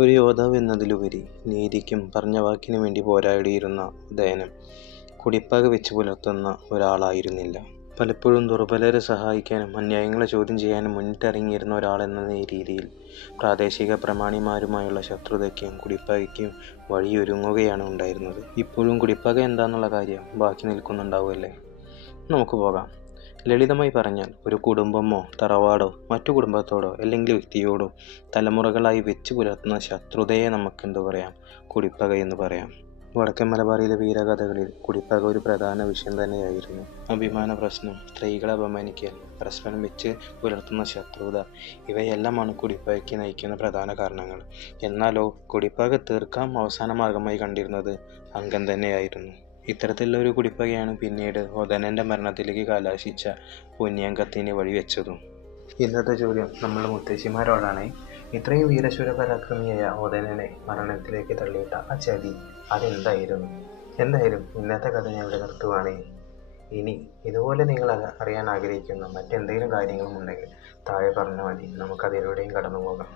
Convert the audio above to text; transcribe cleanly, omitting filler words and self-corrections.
ഒരു യോദ്ധാവ് എന്നതിലുപരി നീതിക്കും പറഞ്ഞ വാക്കിനു വേണ്ടി പോരാടിയിരുന്ന ഉദയനൻ കുടിപ്പക വെച്ച് പുലർത്തുന്ന ഒരാളായിരുന്നില്ല. പലപ്പോഴും ദുർബലരെ സഹായിക്കാനും അന്യായങ്ങളെ ചോദ്യം ചെയ്യാനും മുന്നിട്ടിറങ്ങിയിരുന്ന ഒരാളെന്ന രീതിയിൽ പ്രാദേശിക പ്രമാണിമാരുമായുള്ള ശത്രുതയ്ക്കും കുടിപ്പകയ്ക്കും വഴിയൊരുങ്ങുകയാണ് ഉണ്ടായിരുന്നത്. ഇപ്പോഴും കുടിപ്പക എന്താണെന്നുള്ള കാര്യം ബാക്കി നിൽക്കുന്നുണ്ടാവുമല്ലേ? നമുക്ക് പോകാം. ലളിതമായി പറഞ്ഞാൽ, ഒരു കുടുംബമോ തറവാടോ മറ്റു കുടുംബത്തോടോ അല്ലെങ്കിൽ വ്യക്തിയോടോ തലമുറകളായി വെച്ച് പുലർത്തുന്ന ശത്രുതയെ നമുക്കെന്തു പറയാം? കുടിപ്പക എന്ന് പറയാം. വടക്കൻ മലബാറിലെ വീരകഥകളിൽ കുടിപ്പക ഒരു പ്രധാന വിഷയം തന്നെയായിരുന്നു. അഭിമാന പ്രശ്നം, സ്ത്രീകളെ അപമാനിക്കൽ, പരസ്പരം വെച്ച് പുലർത്തുന്ന ശത്രുത, ഇവയെല്ലാമാണ് കുടിപ്പകയ്ക്ക് നയിക്കുന്ന പ്രധാന കാരണങ്ങൾ. എന്നാലോ കുടിപ്പക തീർക്കാം അവസാന മാർഗമായി കണ്ടിരുന്നത് അംഗം തന്നെയായിരുന്നു. ഇത്തരത്തിലുള്ള ഒരു കുടിപ്പകയാണ് പിന്നീട് ഉദയനൻ്റെ മരണത്തിലേക്ക് കലാശിച്ച പൊന്നിയങ്കത്തിന് വഴിവെച്ചതും. ഇന്നത്തെ ചോദ്യം നമ്മുടെ മുത്തശ്ശിമാരോടാണ്. ഇത്രയും വീരശൂര പരാക്രമിയായ ഉദയനനെ മരണത്തിലേക്ക് തള്ളിയിട്ട ആ ചതി അതെന്തായിരുന്നു? എന്തായാലും ഇന്നത്തെ കഥ ഞാൻ ഇവിടെ നിർത്തുവാണ്. ഇനി ഇതുപോലെ നിങ്ങൾ അറിയാൻ ആഗ്രഹിക്കുന്ന മറ്റെന്തെങ്കിലും കാര്യങ്ങളും ഉണ്ടെങ്കിൽ താഴെ പറഞ്ഞാൽ മതി, നമുക്കതിലൂടെയും കടന്നു പോകാം.